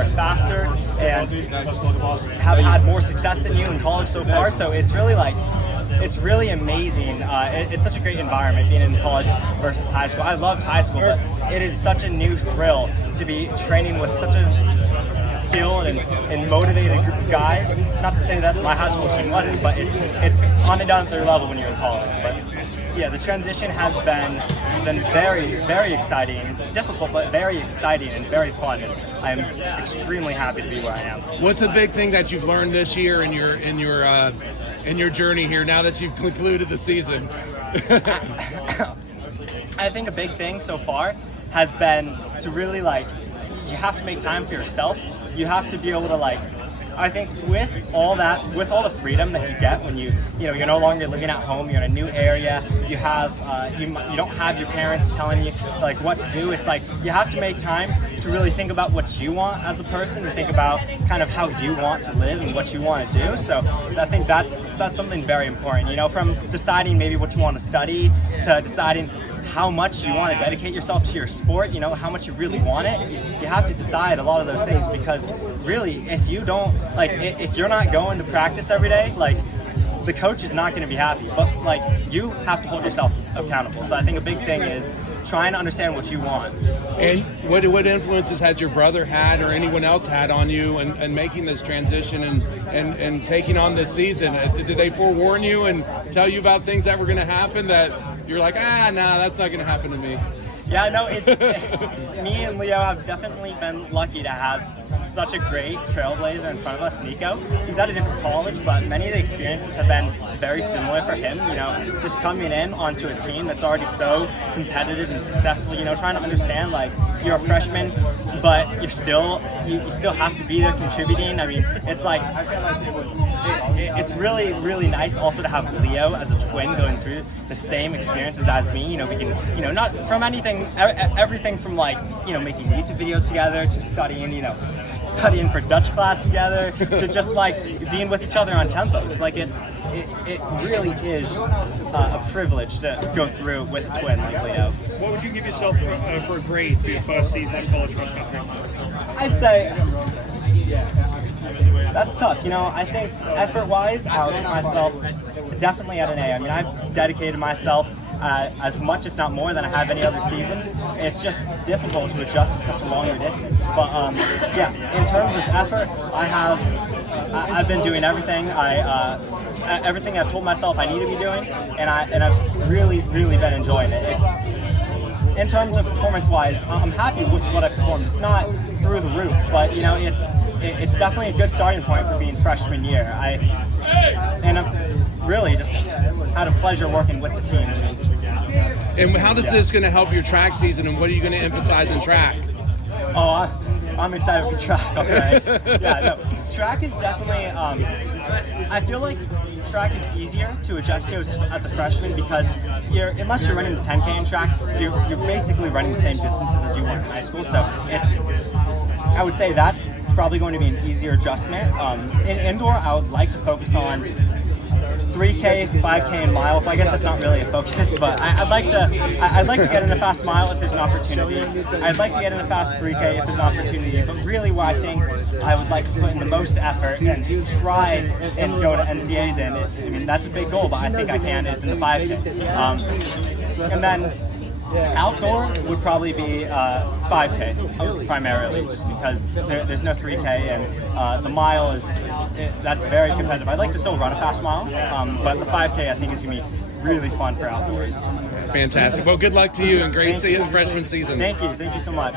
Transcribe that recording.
are faster and have had more success than you in college so far. So it's really it's really amazing. It's such a great environment being in college versus high school. I loved high school, but it is such a new thrill to be training with such a skilled and motivated group of guys. Not to say that my high school team wasn't, but it's on another level when you're in college. But yeah, the transition has been very, very exciting, difficult, but very exciting and very fun. And I'm extremely happy to be where I am. What's the big thing that you've learned this year in your journey here now that you've concluded the season? I think a big thing so far has been to really you have to make time for yourself. You have to be able to I think with all the freedom that you get when you're no longer living at home, you're in a new area, you have you don't have your parents telling you what to do. It's you have to make time to really think about what you want as a person and think about kind of how you want to live and what you want to do. So I think that's something very important. From deciding maybe what you want to study to deciding how much you want to dedicate yourself to your sport, how much you really want it. You have to decide a lot of those things, because really, if you don't, if you're not going to practice every day, the coach is not going to be happy. But you have to hold yourself accountable. So I think a big thing is trying to understand what you want. And what influences has your brother had or anyone else had on you and making this transition and taking on this season? Did they forewarn you and tell you about things that were going to happen that you're like, nah, that's not going to happen to me? Yeah, no, me and Leo have definitely been lucky to have such a great trailblazer in front of us, Nico. He's at a different college, but many of the experiences have been very similar for him. Just coming in onto a team that's already so competitive and successful, trying to understand, you're a freshman, but you still have to be there contributing. I mean, it's it's really, really nice also to have Leo as a twin going through the same experiences as me. We can, not from everything from making YouTube videos together to studying for Dutch class together to just being with each other on tempos. It really is a privilege to go through with a twin like Leo. What would you give yourself for a grade for your first season at college cross country? I'd say that's tough. I think effort-wise, I would give myself definitely at an A. I mean, I've dedicated myself as much, if not more, than I have any other season. It's just difficult to adjust to such a longer distance. But yeah, in terms of effort, I've been doing everything. Everything I've told myself I need to be doing, and I've really, really been enjoying it. In terms of performance-wise, I'm happy with what I performed. It's not through the roof, but it's definitely a good starting point for being freshman year. I've really just had a pleasure working with the team. And how does this going to help your track season, and what are you going to emphasize in track? Oh, I'm excited for track. Okay. Yeah, no, track is definitely. I feel like track is easier to adjust to as a freshman, because unless you're running the 10K in track, you're basically running the same distances as you were in high school. So I would say that's probably going to be an easier adjustment. In indoor, I would like to focus on 3K, 5K, and miles. I guess that's not really a focus, but I'd like to get in a fast mile if there's an opportunity. I'd like to get in a fast 3K if there's an opportunity. But really, what I think I would like to put in the most effort and try and go to NCAAs in. I mean, that's a big goal, but I think I can is in the 5K. And then outdoor would probably be 5K primarily, just because there's no 3K, and the mile that's very competitive. I'd like to still run a fast mile, but the 5K I think is going to be really fun for outdoors. Fantastic. Well, good luck to you, and great to see you in the freshman season. Thank you so much.